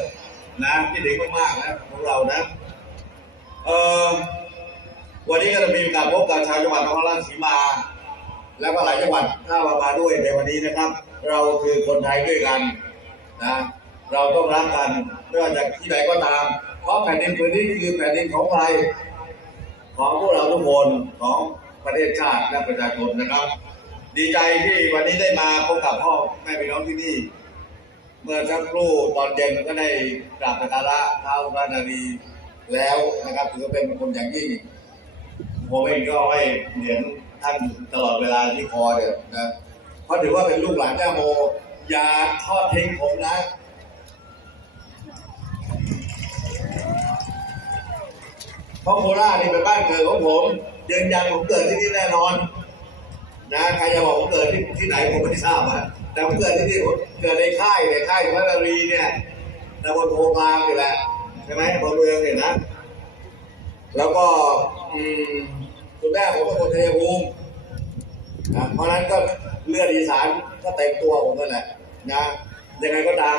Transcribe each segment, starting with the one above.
อนะที่เด็กมากๆนะของเรานะเออวันนี้ก็จะมีการพบกับชาวจังหวัดนครราชสีมา แล้วก็หลายจังหวัดถ้ามามาด้วยในวันนี้นะครับ เราคือคนไทยด้วยกันนะเราต้องรักกันไม่ว่าจากที่ไหนก็ตาม เพราะแผ่นดินพื้นนี้คือแผ่นดินของใครของพวกเราทุกคนของประเทศชาติและประชาชนนะครับ ดีใจที่วันนี้ได้มาพบกับพ่อแม่พี่น้องที่นี่ เมื่อสักครู่ตอนเย็นก็ได้กราบสักการะเท้าพระนารีแล้วนะครับถือว่าเป็นมงคลอย่างยิ่งผมเองก็ให้เหรียญท่านตลอดเวลาที่คอเนี่ยนะเพราะถือว่าเป็นลูกหลานเจ้าโมอย่าทอดทิ้งผมนะเพราะโคราชนี่เป็นบ้านเกิดของผมยืนยันผมเกิดที่นี่แน่นอน นะใครจะบอกผมเกิดที่ที่ไหนผมไม่ทราบอะ แต่ผมเกิดที่นี่ผมเกิดในค่ายในค่ายพระนรีเนี่ยตำบลโพกลางนี่แหละใช่ไหมอำเภอเมืองเนี่ยนะ แล้วก็คุณแม่ผมเป็คนชัยภูมินะเพราะฉะนั้นก็เลือดอีสานก็เต็มตัวผมนั่นแหละนะยังไงก็ตาม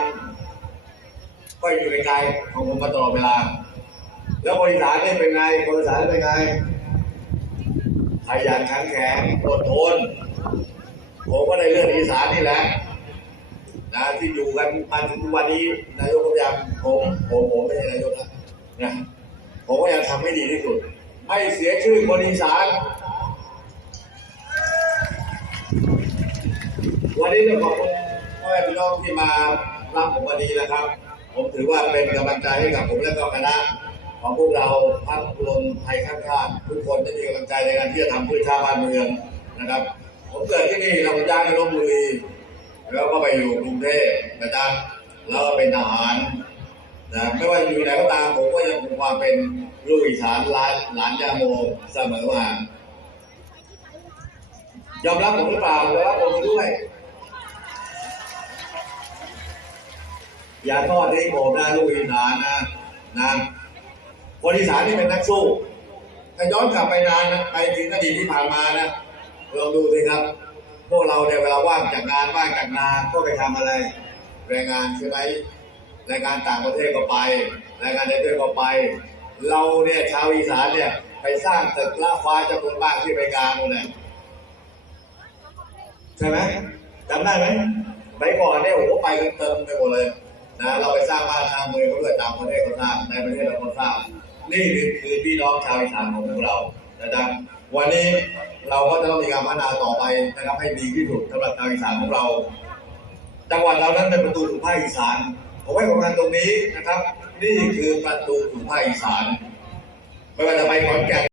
ก็อยู่ในกายของผมมาตลอดเวลา แล้วคนอีสานนี่เป็นไงคนอีสานเป็นไงขยันขันแข็งอดทน ผมก็ในเรื่องอีสานนี่แหละนะที่อยู่กันมาถึงทุกวันนี้นายกก็พยายามผมผมผมไม่ใช่นายกนะนะผมก็ยังทำให้ดีที่สุด ไม่เสียชื่อคนอีสานวันนี้ต้องขอบคุณพ่อแม่พี่น้องที่มารับผมวันนี้นะครับ ผมถือว่าเป็นกำลังใจให้กับผมและก็คณะของพวกเราพักรวมไทยข้างชาติทุกคนได้มีกำลังใจในการที่จะทำเพื่อชาติบ้านเมืองนะครับ ผมเกิดที่นี่เราย้ายไปลบบุรีแล้วก็ไปอยู่กรุงเทพนะครับแล้วก็เป็นทหารนะไม่ว่าอยู่ไหนก็ตามผมก็ยังคงความเป็นลูกอีสานหลานหลานยาโมเสมอมายอมรับผมหรือเปล่ายอมรับผมด้วย อย่าทอดให้ผมนะลูกอีสานนะนะคนอีสานนี่เป็นนักสู้ถ้าย้อนกลับไปนานนะไปถึงอดีตที่ผ่านมานะ ลองดูสิครับ พวกเราเนี่ยเวลาว่างจากงานว่างจากงาก็ไปทำอะไรแรงงานใช่ไหมแรงงานต่างประเทศก็ไปแรงงานในประเทศก็ไป เราเนี่ยชาวอีสานเนี่ยไปสร้างตึกละฟ้าจำนวนมากที่อเมริกาโน่นน่ะใช่ไหมจำได้ไหมไปก่อนเนี่ยโอ้โหไปกันเติมไปหมดเลยนะเราไปสร้างบ้านสร้างเมืองเขาด้วยต่างประเทศเขาสร้างในประเทศเราก็สร้างนี่คือพี่น้องชาวอีสานของพวกเรา นะครับวันนี้เราก็จะต้องมีการพัฒนาต่อไปนะครับให้ดีที่สุดสำหรับชาวอีสานของเรา จังหวัดเรานั้นเป็นประตูสู่ภาคอีสานผมให้ความสำคัญตรงนี้นะครับ นี่คือประตูสู่ภาคอีสานไม่ว่าจะไปขอนแก่น